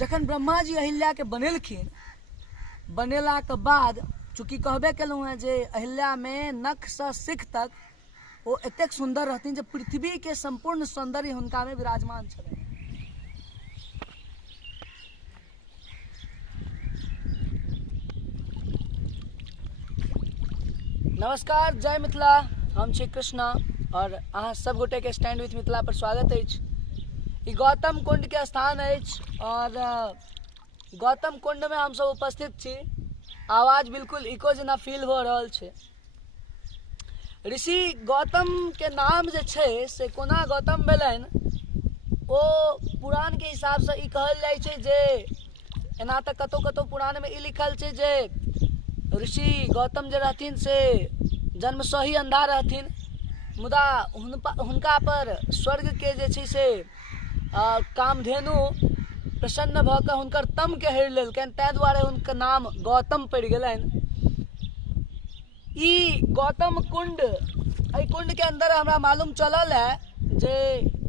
जखन ब्रह्मा जी अहिल्या के बनेलखिन, बनेला के बाद चूँकि कहबे केलहुँ हैं जे अहिल्या में नख से सिख तक वो एतेक सुंदर रहथिन जे पृथ्वी के संपूर्ण सौंदर्य हुनका में विराजमान छलनि। नमस्कार, जय मिथिला। हम छी कृष्णा और अहाँ सब गोटे के स्टैंड विथ मिथिला पर स्वागत अछि। ई गौतम कुंड के स्थान अछि और गौतम कुंड में हम सब उपस्थित छी। आवाज बिल्कुल इको जना फील हो रहल छै। ऋषि गौतम के नाम जे छै से कोना गौतम भेलनि, ओ पुराण के हिसाब से ई कहल जाइ छै जे एना तऽ कतौ कतौ पुराण में ई लिखल छै जे ऋषि गौतम जे रहथिन से जन्म से ही अंधा रहथिन, मुदा हुनका पर स्वर्ग के जे छै से कामधेनु प्रसन्न भऽ कऽ हुनकर तम के हरि लेलकनि, ताहि दुआरे हुनकर नाम गौतम पड़ि गेलनि। ई गौतम कुंड, एहि कुंड के अंदर हमरा मालूम चलल है जे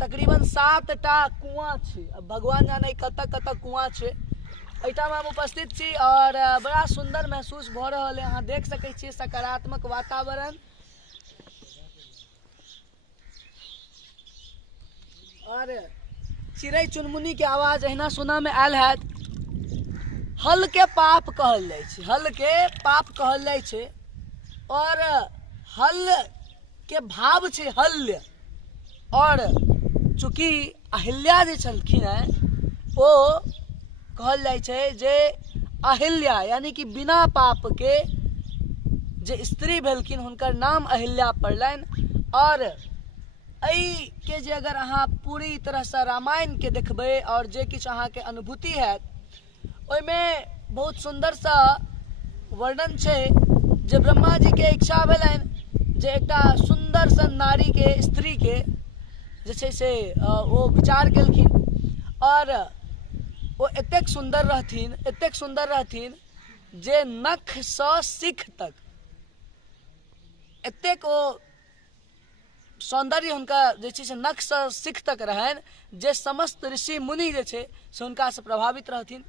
तकरीबन 7टा कुआं छै। अब भगवान जाने कतऽ कतऽ कुआं छै। एहिठाम हम उपस्थित छी और बड़ा सुंदर महसूस भऽ रहल है। अहाँ देख सकै छियै सकारात्मक वातावरण और चिड़ै चुनमुनी के आवाज अहिना सुना में आयल हैत। हल के पाप कहल जाइ छै, हल के पाप कहल जाइ छै और हल के भाव छै हल्य। और चूँकि अहिल्या जे छलखिन हैं ओ कहल जाइ छै जे अहिल्या यानी कि बिना पाप के जे स्त्री भेलखिन हुनकर नाम अहिल्या पड़लनि। और एहि के जे अगर अहाँ पूरी तरह से रामायण के देखबै और जे किछु अहाँ के अनुभूति हैत, ओहिमे बहुत सुंदर सा वर्णन छै जे ब्रह्मा जी के इच्छा भेलनि जे एकटा सुंदर सन नारी के, स्त्री के जे छै से ओ विचार केलखिन और वो एतेक सुंदर रहथिन, एतेक सुंदर रहथिन जे नख से सिख तक एतेक ओ सौंदर्य हुनका जे छै से नख से सिख तक रहनि जे समस्त ऋषि मुनि जे छै से हुनका से प्रभावित रहथिन।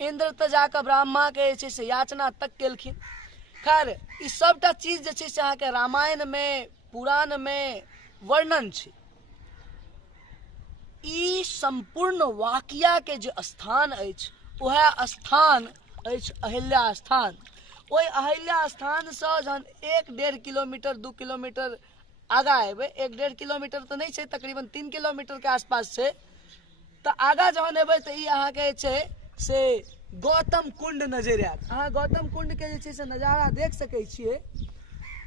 इंद्र तऽ जाकऽ ब्रह्मा के जे छै से याचना तक केलखिन। खैर ई सबटा चीज जे छै से अहाँके रामायण में, पुराण में वर्णन छै। ई संपूर्ण वाकिया के जे स्थान अछि वह स्थान अछि अहिल्या स्थान। ओहि अहिल्या स्थान से जहन 1-1.5 किलोमीटर 2 किलोमीटर आगा एबै, 1-1.5 किलोमीटर तऽ नहीं छै, तकरीबन 3 किलोमीटर के आसपास छै, तऽ आगा जहन एबै तऽ ई अहाँके छै से गौतम कुंड नजर आयत। अहाँ गौतम कुंड के जे छै से नजारा देख सकै छियै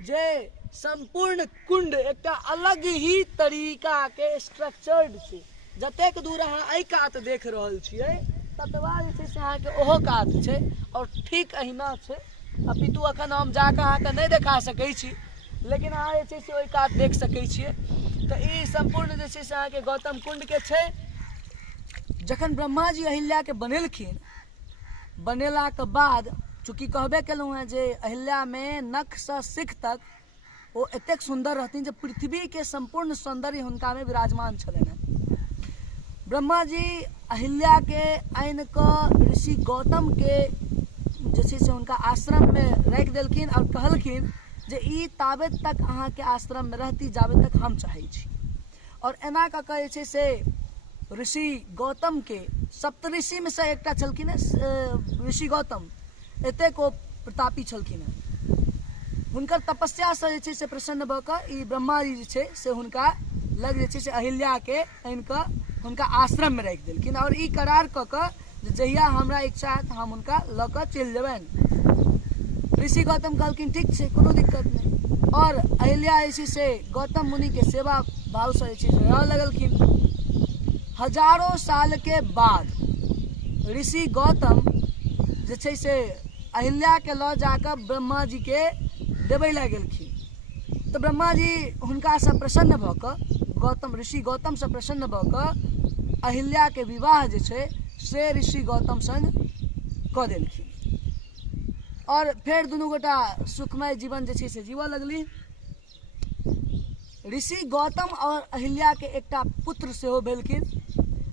जे संपूर्ण कुंड एकटा अलग ही तरीका के स्ट्रक्चर्ड छै। जतेक दूर अहाँ एहि कात देख रहल छियै ततबा जे छै से अहाँके ओहो कात छै और ठीक अहिना छै। अपितु अखन हम जाकऽ अहाँके नहीं देखा सकै छी, लेकिन अहाँ जे छै से ओहि कात देख सकै छियै। तऽ ई संपूर्ण जे छै से अहाँके गौतम कुंड के छै। जखन ब्रह्मा जी अहिल्या के बनेलखिन, बनेला के बाद चूँकि कहबे केलहुँ हैं जे अहिल्या में नख से सिख तक वो एतेक सुंदर रहथिन जे पृथ्वी के संपूर्ण सौंदर्य हुनका में विराजमान छलनि हैं। ब्रह्मा जी अहिल्या के आनि कऽ ऋषि गौतम के जे छै से हुनका आश्रम में राखि देलखिन और कहलखिन जे ई ताबे तक अहाँ के आश्रम में रहती जाबे तक हम चाहै छी। और एना कऽ कऽ जे छै से ऋषि गौतम के, सप्तऋषि में से एकटा छलखिन ऋषि गौतम, एतेक ओ प्रतापी छलखिन हैं। हुनकर तपस्या से जे छै से प्रसन्न भऽ कऽ ई ब्रह्मा जी जे छै से हुनका लग जे छै से अहिल्या के आनि कऽ हुनका आश्रम में राखि देलखिन और ई करार कऽ कऽ जे जहिया हमरा इच्छा हैत हम हुनका लऽ कऽ चलि जेबनि। ऋषि गौतम कहलखिन ठीक छै, कोनो दिक्कत नहीं। और अहिल्या जे छै से गौतम मुनि के सेवा भाव से जे छै से रहऽ लगलखिन। हजारों साल के बाद ऋषि गौतम जे छै से अहिल्या के लऽ जाकऽ ब्रह्मा जी के देबै लए गेलखिन। तऽ ब्रह्मा जी हुनका से प्रसन्न भऽ कऽ, ऋषि गौतम से प्रसन्न भऽ कऽ अहिल्या के विवाह जे छै से ऋषि गौतम संग कऽ देलखिन और फेर दुनू गोटा सुखमय जीवन जे छै से जीवऽ लगली। ऋषि गौतम और अहिल्या के एकटा पुत्र सेहो भेलखिन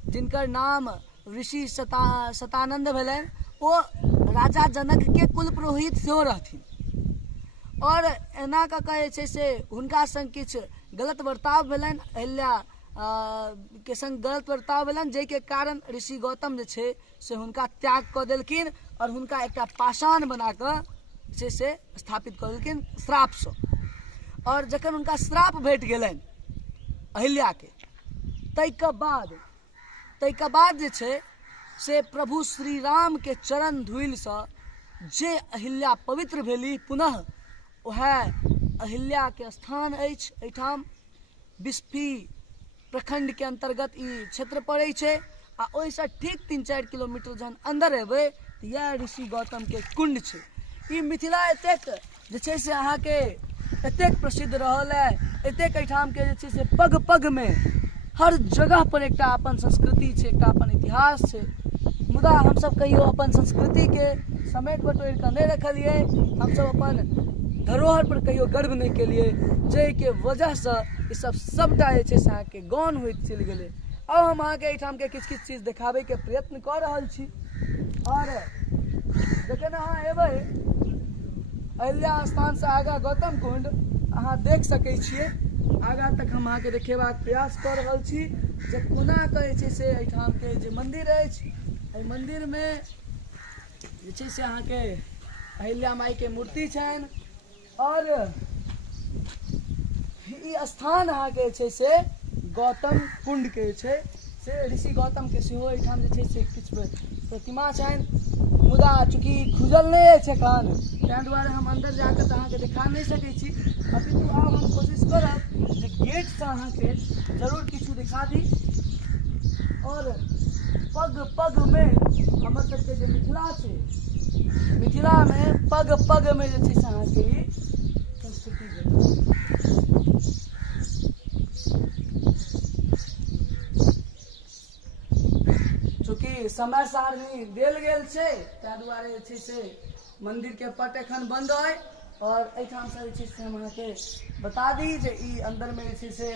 जिनकर नाम ऋषि शतानंद भेलनि ओ राजा जनक के कुल पुरोहित सेहो रहथिन और एना कऽ कऽ जे छै से हुनका संग किछु गलत बर्ताव भेलनि, अहिल्या के संग गलत बर्ताव भेलनि, जाहिके कारण ऋषि गौतम जे छै से हुनका त्याग कऽ देलखिन और हुनका एकटा पाषाण बना कऽ जे छै से स्थापित कऽ देलखिन श्रापसँ। और जखन हुनका श्राप भेट गेलनि अहिल्याके, ताहिके बाद जे छै से प्रभु श्री राम के चरण धूलिसँ जे अहिल्या पवित्र भेली पुनः वह अहिल्या के स्थान अछि। एहिठाम बिस्फी प्रखंड के अंतर्गत ई क्षेत्र पड़ै छै आ ओहिसँ ठीक 3-4 किलोमीटर जहन अंदर एबै तऽ इएह ऋषि गौतम के कुंड छै। ई मिथिला एतेक जे छै से अहाँके एतेक प्रसिद्ध रहल है, एतेक एहिठाम के जे छै से पग पग में हर जगह पर एकटा अपन संस्कृति छै, एकटा अपन इतिहास छै। मुदा हमसब कहियो अपन संस्कृति के समेट बटोरि कऽ नहि रखलियै, हमसब अपन धरोहर पर कहियो गर्व नहीं केलिए, जाहिके वजहसँ ई सबटा जे छै से अहाँके गौन होइत चलि गेलै। अब हम अहाँके एहिठाम के किछु चीज देखाबैके प्रयत्न कऽ रहल छी। और जखन अहाँ एबै अहिल्या स्थान से आगाँ गौतम कुंड अहाँ देख सकै छियै। आगाँ तक हम अहाँके देखेबाक प्रयास कऽ रहल छी जे कोना कऽ जे छै से एहिठाम के जे मंदिर अछि, एहि मंदिर में जे छै से अहाँके अहिल्या माई के मूर्ति छनि और ई स्थान अहाँके छै से गौतम कुंड के छै से ऋषि गौतम के सेहो एहिठाम जे छै से किछु प्रतिमा छनि। मुदा चूँकि खुजल नहीं अछि एखन, ताहि दुआरे हम अंदर जाकर तऽ अहाँके देखा नहीं सकै छी, अपितु आब हम कोशिश करब जे गेट से अहाँके जरूर किछु दिखा दी। और पग पग में हमर सबके जे मिथिला छै, मिथिला में पग पग में जे छै से अहाँके ई संस्कृति छै। चूँकि समय सारणी देल गेल छै ताहि दुआरे जे छै से मंदिर के पट एखन बंद है। और एहिठाम से जे छै से हम अहाँके बता दी जे ई अंदर में जे छै से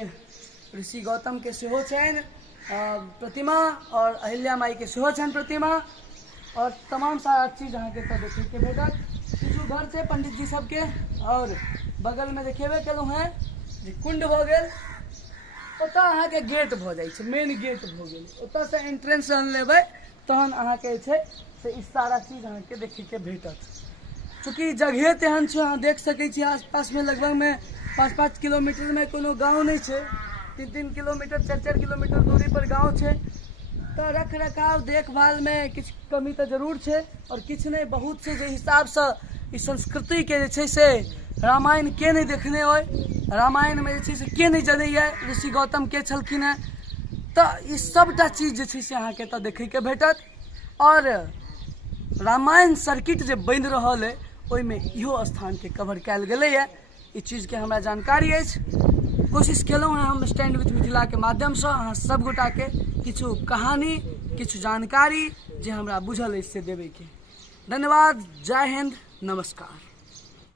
ऋषि गौतम के सेहो छनि प्रतिमा और अहिल्या माई के सेहो छनि प्रतिमा और तमाम सारा चीज अहाँके एतऽ देखैके भेटत। किछु घर छै पंडित जी सबके और बगल में देखेबे केलहुँ हैं जे कुंड भऽ गेल, ओतऽ अहाँके गेट भऽ जाइ छै, मेन गेट भऽ गेल, ओतऽ से एंट्रेंस लेबै तहन अहाँके जे छै से ई सारा चीज अहाँके देखैके भेटत। चूँकि जगह तेहन छै, अहाँ देख सकै छी आसपास में लगभग में 5-5 किलोमीटर में कोनो गाँव नहीं छै, 3-3 किलोमीटर 4-4 किलोमीटर दूरी पर गाँव छै। तो रख रखाव देखभाल में किछु कमी तो जरूर छै और किछु नहीं बहुत छै। जे हिसाब से ई संस्कृति के जे छै से रामायण के नहीं देखने होय, रामायण में जे छै से के नहीं जनैया ऋषि गौतम के छलखिन हैं, तो ई सबटा चीज जे छै से अहाँके एतऽ देखैके भेटत। और रामायण सर्किट जे बनि रहल है ओहिमे इहो स्थान के कवर कयल गेलै है, ई चीज के हमरा जानकारी अछि। कोशिश केलहुँ हैं हम स्टैंड विथ मिथिला के माध्यम से अहाँ सब गोटा के किछु कहानी किछु जानकारी जे हमरा बुझल अछि से देबै के। धन्यवाद, जय हिंद, नमस्कार।